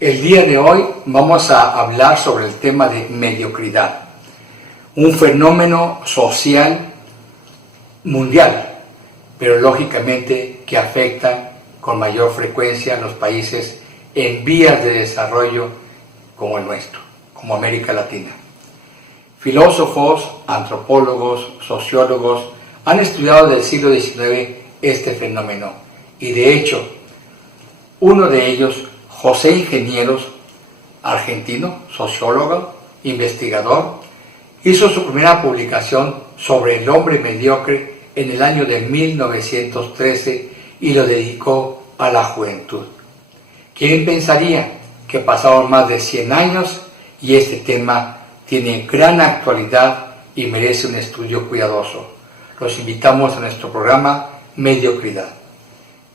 El día de hoy vamos a hablar sobre el tema de mediocridad, un fenómeno social mundial, pero lógicamente que afecta con mayor frecuencia a los países en vías de desarrollo como el nuestro, como América Latina. Filósofos, antropólogos, sociólogos han estudiado desde el siglo XIX este fenómeno y de hecho uno de ellos, José Ingenieros, argentino, sociólogo, investigador, hizo su primera publicación sobre el hombre mediocre en el año de 1913 y lo dedicó a la juventud. ¿Quién pensaría que pasaron más de 100 años y este tema tiene gran actualidad y merece un estudio cuidadoso? Los invitamos a nuestro programa Mediocridad.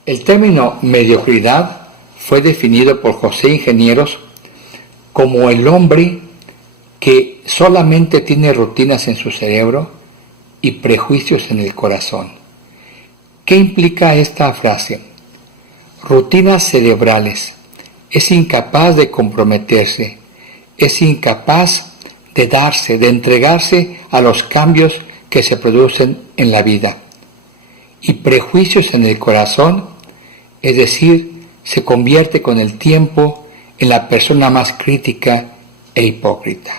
El término mediocridad fue definido por José Ingenieros como el hombre que solamente tiene rutinas en su cerebro y prejuicios en el corazón. ¿Qué implica esta frase? Rutinas cerebrales. Es incapaz de comprometerse, es incapaz de darse, de entregarse a los cambios que se producen en la vida. Y prejuicios en el corazón, es decir, se convierte con el tiempo en la persona más crítica e hipócrita.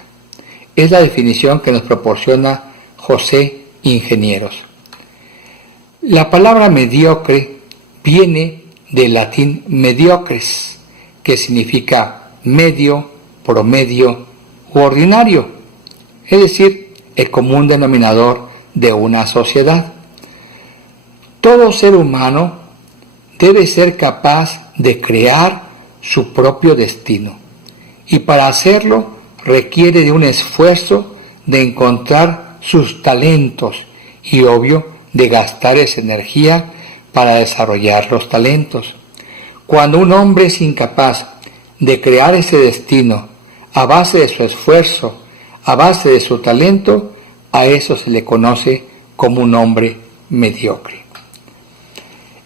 Es la definición que nos proporciona José Ingenieros. La palabra mediocre viene del latín mediocres, que significa medio, promedio u ordinario, es decir, el común denominador de una sociedad. Todo ser humano debe ser capaz de crear su propio destino y para hacerlo requiere de un esfuerzo de encontrar sus talentos y obvio de gastar esa energía para desarrollar los talentos. Cuando un hombre es incapaz de crear ese destino a base de su esfuerzo, a base de su talento, a eso se le conoce como un hombre mediocre.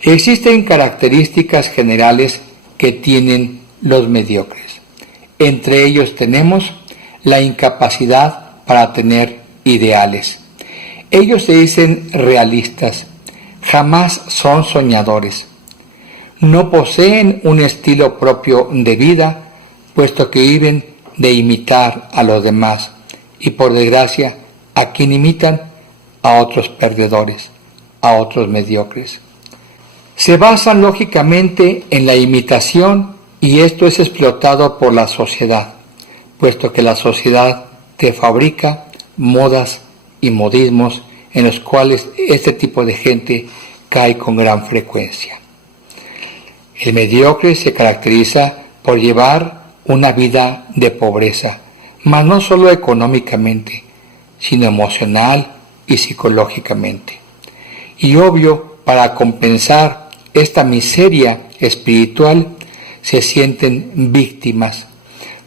Existen características generales que tienen los mediocres. Entre ellos tenemos la incapacidad para tener ideales. Ellos se dicen realistas, jamás son soñadores. No poseen un estilo propio de vida, puesto que viven de imitar a los demás y por desgracia a quien imitan, a otros perdedores, a otros mediocres. Se basan lógicamente en la imitación y esto es explotado por la sociedad, puesto que la sociedad te fabrica modas y modismos en los cuales este tipo de gente cae con gran frecuencia. El mediocre se caracteriza por llevar una vida de pobreza, mas no solo económicamente, sino emocional y psicológicamente. Y obvio, para compensar esta miseria espiritual, se sienten víctimas.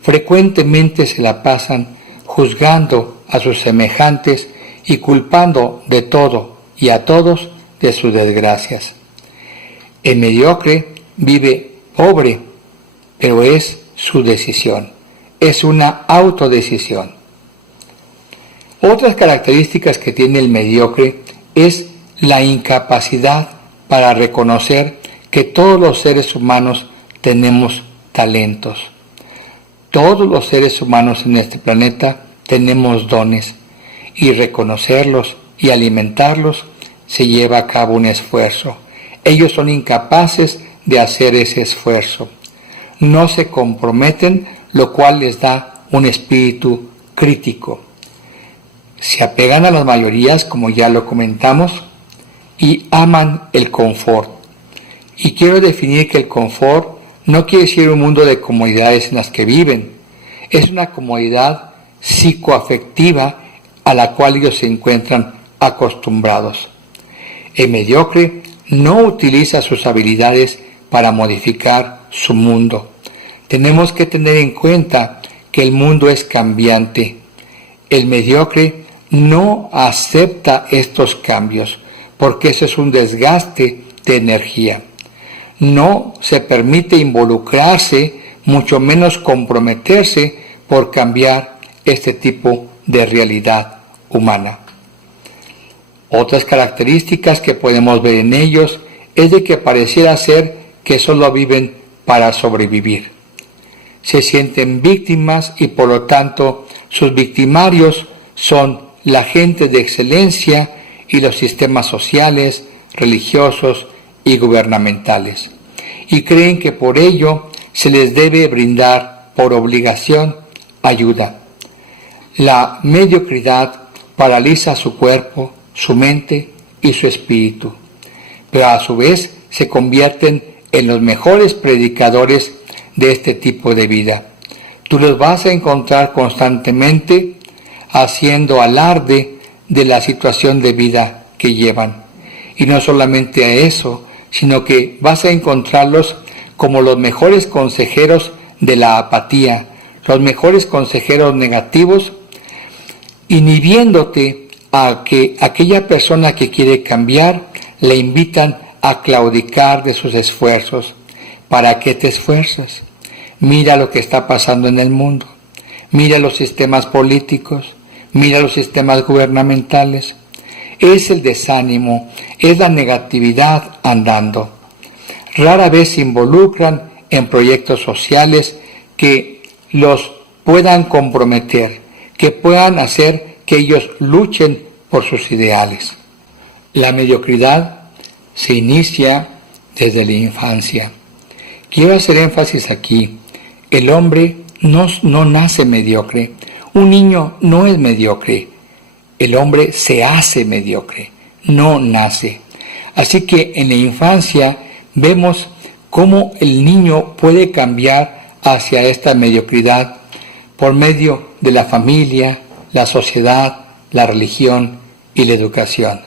Frecuentemente se la pasan juzgando a sus semejantes y culpando de todo y a todos de sus desgracias. El mediocre vive pobre, pero es su decisión, es una autodecisión. Otras características que tiene el mediocre es la incapacidad para reconocer que todos los seres humanos tenemos talentos. Todos los seres humanos en este planeta tenemos dones y reconocerlos y alimentarlos se lleva a cabo un esfuerzo. Ellos son incapaces de hacer ese esfuerzo. No se comprometen, lo cual les da un espíritu crítico. Se apegan a las mayorías, como ya lo comentamos, y aman el confort. Y quiero definir que el confort no quiere decir un mundo de comodidades en las que viven. Es una comodidad psicoafectiva a la cual ellos se encuentran acostumbrados. El mediocre no utiliza sus habilidades para modificar su mundo. Tenemos que tener en cuenta que el mundo es cambiante. El mediocre no acepta estos cambios porque eso es un desgaste de energía. No se permite involucrarse mucho menos comprometerse por cambiar este tipo de realidad humana. Otras características que podemos ver en ellos es de que pareciera ser que solo viven para sobrevivir. Se sienten víctimas y por lo tanto sus victimarios son la gente de excelencia y los sistemas sociales, religiosos y gubernamentales. Y creen que por ello se les debe brindar por obligación ayuda. La mediocridad paraliza su cuerpo, su mente y su espíritu, pero a su vez se convierten en los mejores predicadores de este tipo de vida. Tú los vas a encontrar constantemente haciendo alarde de la situación de vida que llevan. Y no solamente a eso, sino que vas a encontrarlos como los mejores consejeros de la apatía, los mejores consejeros negativos, inhibiéndote a que aquella persona que quiere cambiar le invitan a claudicar de sus esfuerzos. ¿Para qué te esfuerzas? Mira lo que está pasando en el mundo. Mira los sistemas políticos. Mira los sistemas gubernamentales. Es el desánimo, es la negatividad andando. Rara vez se involucran en proyectos sociales que los puedan comprometer, que puedan hacer que ellos luchen por sus ideales. La mediocridad se inicia desde la infancia. Quiero hacer énfasis aquí. El hombre no nace mediocre. Un niño no es mediocre. El hombre se hace mediocre, no nace. Así que en la infancia vemos cómo el niño puede cambiar hacia esta mediocridad por medio de la familia, la sociedad, la religión y la educación.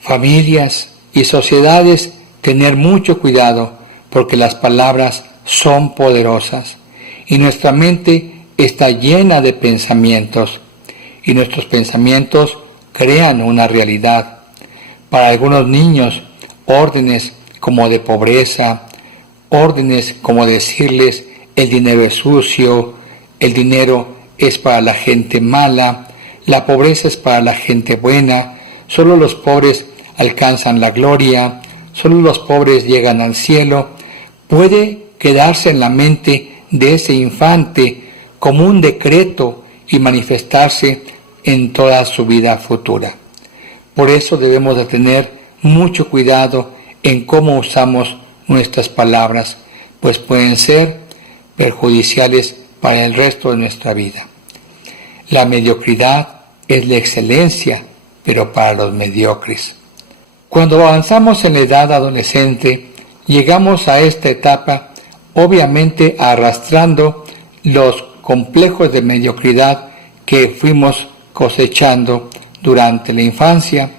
Familias y sociedades, tener mucho cuidado porque las palabras son poderosas y nuestra mente está llena de pensamientos y nuestros pensamientos crean una realidad. Para algunos niños, órdenes como de pobreza, órdenes como decirles el dinero es sucio, el dinero es para la gente mala, la pobreza es para la gente buena, solo los pobres alcanzan la gloria, solo los pobres llegan al cielo, puede quedarse en la mente de ese infante como un decreto y manifestarse en toda su vida futura. Por eso debemos de tener mucho cuidado en cómo usamos nuestras palabras, pues pueden ser perjudiciales para el resto de nuestra vida. La mediocridad es la excelencia, pero para los mediocres. Cuando avanzamos en la edad adolescente, llegamos a esta etapa obviamente arrastrando los complejos de mediocridad que fuimos cosechando durante la infancia.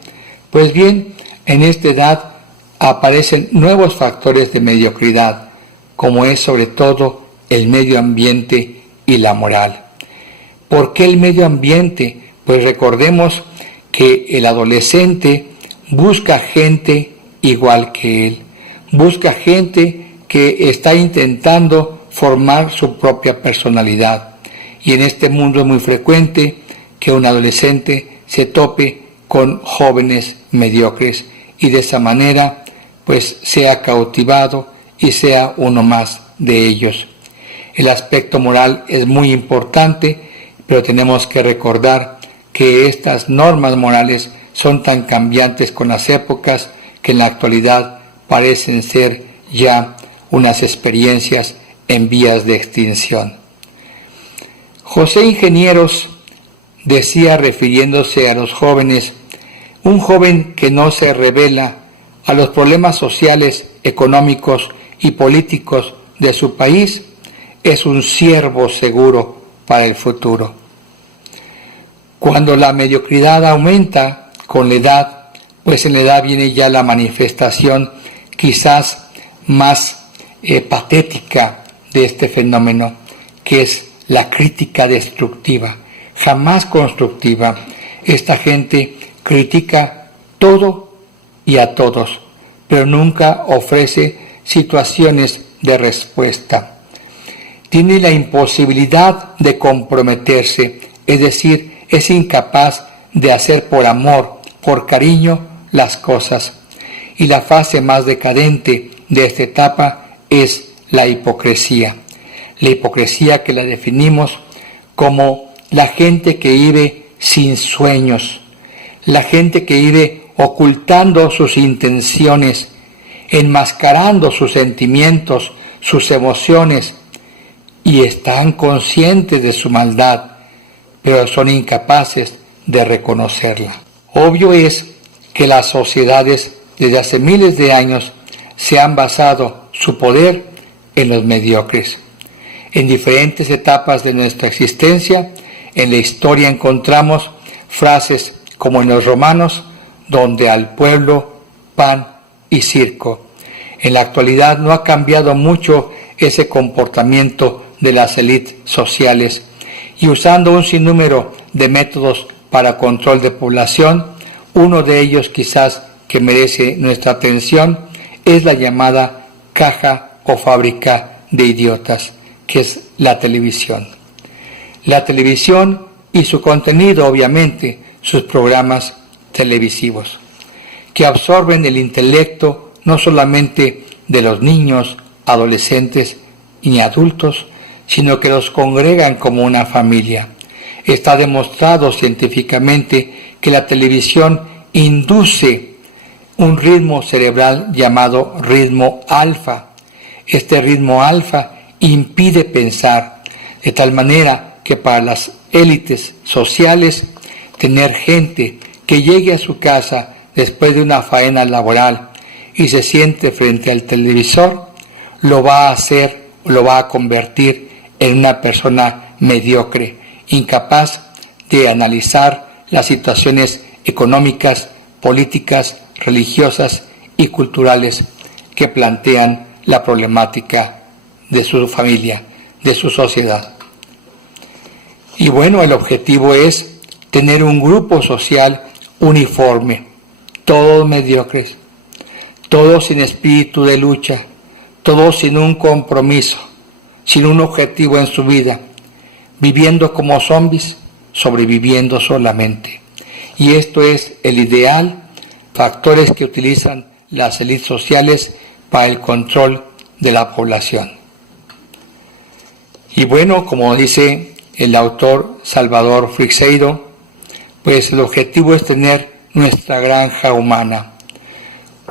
Pues bien, en esta edad aparecen nuevos factores de mediocridad, como es sobre todo el medio ambiente y la moral. ¿Por qué el medio ambiente? Pues recordemos que el adolescente busca gente igual que él, busca gente que está intentando formar su propia personalidad. Y en este mundo es muy frecuente que un adolescente se tope con jóvenes mediocres y de esa manera pues sea cautivado y sea uno más de ellos. El aspecto moral es muy importante, pero tenemos que recordar que estas normas morales son tan cambiantes con las épocas que en la actualidad parecen ser ya unas experiencias en vías de extinción. José Ingenieros decía, refiriéndose a los jóvenes, un joven que no se revela a los problemas sociales, económicos y políticos de su país es un ciervo seguro para el futuro. Cuando la mediocridad aumenta con la edad, pues en la edad viene ya la manifestación quizás más patética de este fenómeno, que es la crítica destructiva, jamás constructiva. Esta gente critica todo y a todos, pero nunca ofrece situaciones de respuesta. tiene la imposibilidad de comprometerse, es decir, es incapaz de hacer por amor, por cariño, las cosas. Y la fase más decadente de esta etapa es la hipocresía. La hipocresía que la definimos como la gente que vive sin sueños, la gente que vive ocultando sus intenciones, enmascarando sus sentimientos, sus emociones, y están conscientes de su maldad, pero son incapaces de reconocerla. Obvio es que las sociedades desde hace miles de años se han basado su poder en los mediocres. En diferentes etapas de nuestra existencia, en la historia encontramos frases como en los romanos, donde al pueblo pan y circo. En la actualidad no ha cambiado mucho ese comportamiento de las élites sociales, y usando un sinnúmero de métodos para control de población, uno de ellos quizás que merece nuestra atención es la llamada caja o fábrica de idiotas, que es la televisión. La televisión y su contenido, obviamente, sus programas televisivos, que absorben el intelecto no solamente de los niños, adolescentes y adultos, sino que los congregan como una familia. Está demostrado científicamente que la televisión induce un ritmo cerebral llamado ritmo alfa. Este ritmo alfa impide pensar, de tal manera que para las élites sociales, tener gente que llegue a su casa después de una faena laboral y se siente frente al televisor, lo va a convertir en una persona mediocre, incapaz de analizar las situaciones económicas, políticas, religiosas y culturales que plantean la problemática de su familia, de su sociedad. Y bueno, el objetivo es tener un grupo social uniforme, todos mediocres, todos sin espíritu de lucha, todos sin un compromiso, sin un objetivo en su vida, viviendo como zombies, sobreviviendo solamente. Y esto es el ideal, factores que utilizan las élites sociales para el control de la población. Y bueno, como dice el autor Salvador Freixedo, pues el objetivo es tener nuestra granja humana,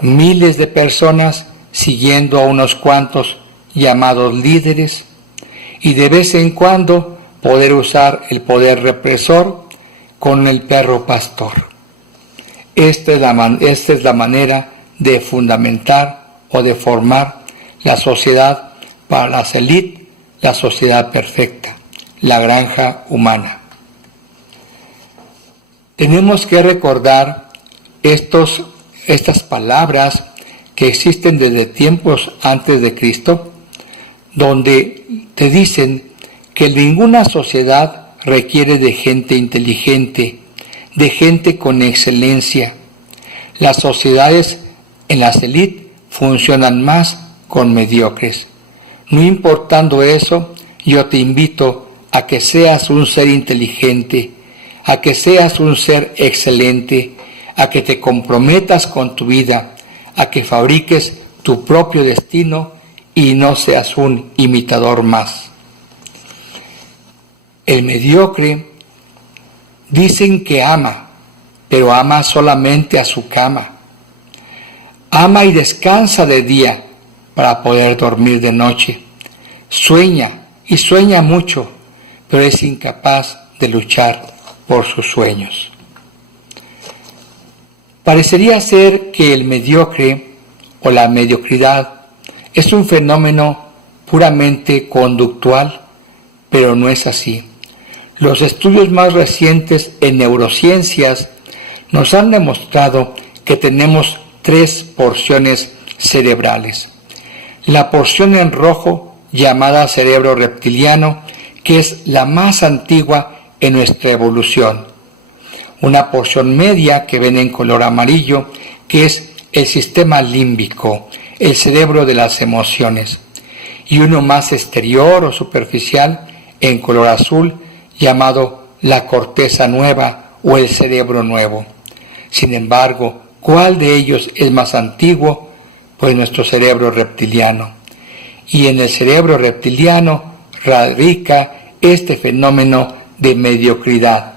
miles de personas siguiendo a unos cuantos llamados líderes, y de vez en cuando poder usar el poder represor con el perro pastor. Esta es la manera de fundamentar o de formar la sociedad para las élites, la sociedad perfecta, la granja humana. Tenemos que recordar estas palabras que existen desde tiempos antes de Cristo, donde te dicen que ninguna sociedad requiere de gente inteligente, de gente con excelencia. Las sociedades en las élites funcionan más con mediocres. No importando eso, yo te invito a que seas un ser inteligente, a que seas un ser excelente, a que te comprometas con tu vida, a que fabriques tu propio destino y no seas un imitador más. El mediocre dicen que ama, pero ama solamente a su cama. Ama y descansa de día para poder dormir de noche. Sueña y sueña mucho, pero es incapaz de luchar por sus sueños. Parecería ser que el mediocre o la mediocridad es un fenómeno puramente conductual, pero no es así. Los estudios más recientes en neurociencias nos han demostrado que tenemos 3 porciones cerebrales. La porción en rojo, llamada cerebro reptiliano, que es la más antigua en nuestra evolución. Una porción media, que ven en color amarillo, que es el sistema límbico, el cerebro de las emociones. y uno más exterior o superficial en color azul llamado la corteza nueva o el cerebro nuevo. Sin embargo, ¿cuál de ellos es más antiguo? Pues nuestro cerebro reptiliano. Y en el cerebro reptiliano radica este fenómeno de mediocridad,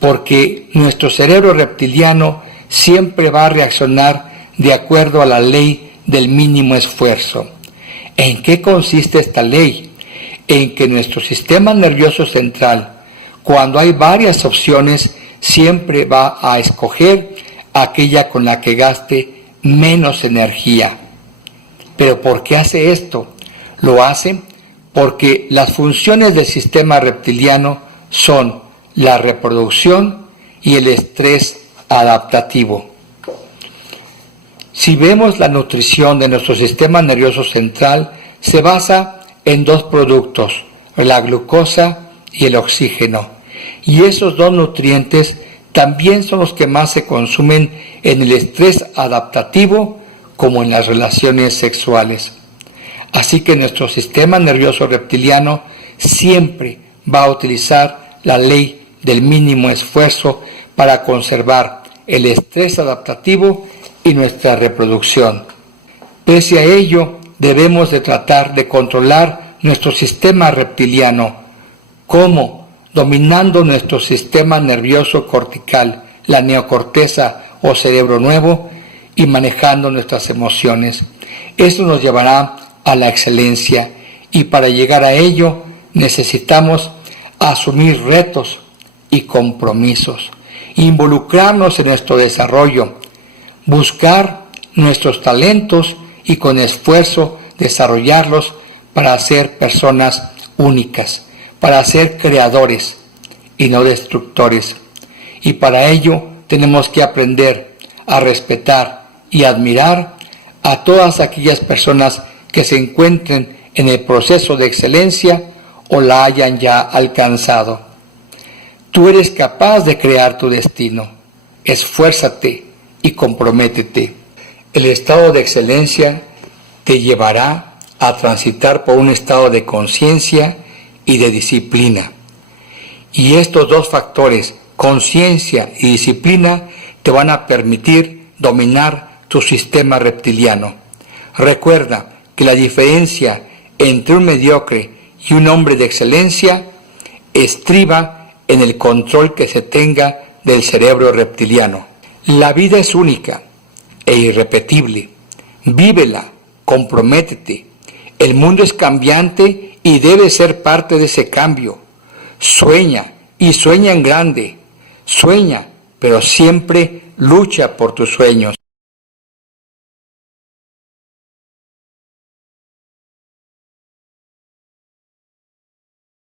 porque nuestro cerebro reptiliano siempre va a reaccionar de acuerdo a la ley del mínimo esfuerzo. ¿En qué consiste esta ley? En que nuestro sistema nervioso central, cuando hay varias opciones, siempre va a escoger aquella con la que gaste menos energía. ¿Pero por qué hace esto? Lo hace porque las funciones del sistema reptiliano son la reproducción y el estrés adaptativo. Si vemos la nutrición de nuestro sistema nervioso central, se basa en dos productos, la glucosa y el oxígeno. Y esos dos nutrientes también son los que más se consumen en el estrés adaptativo como en las relaciones sexuales. Así que nuestro sistema nervioso reptiliano siempre va a utilizar la ley del mínimo esfuerzo para conservar el estrés adaptativo y nuestra reproducción. Pese a ello, debemos de tratar de controlar nuestro sistema reptiliano. ¿Cómo? Dominando nuestro sistema nervioso cortical, la neocorteza o cerebro nuevo, y manejando nuestras emociones. Esto nos llevará a la excelencia, y para llegar a ello necesitamos asumir retos y compromisos, involucrarnos en nuestro desarrollo, buscar nuestros talentos y con esfuerzo desarrollarlos para ser personas únicas, para ser creadores y no destructores. Y para ello tenemos que aprender a respetar y admirar a todas aquellas personas que se encuentren en el proceso de excelencia o la hayan ya alcanzado. Tú eres capaz de crear tu destino. Esfuérzate y comprométete. El estado de excelencia te llevará a transitar por un estado de conciencia y de disciplina. Y estos dos factores, conciencia y disciplina, te van a permitir dominar tu sistema reptiliano. Recuerda que la diferencia entre un mediocre y un hombre de excelencia estriba en el control que se tenga del cerebro reptiliano. La vida es única e irrepetible. Vívela, comprométete. El mundo es cambiante y debes ser parte de ese cambio. Sueña y sueña en grande. Sueña, pero siempre lucha por tus sueños.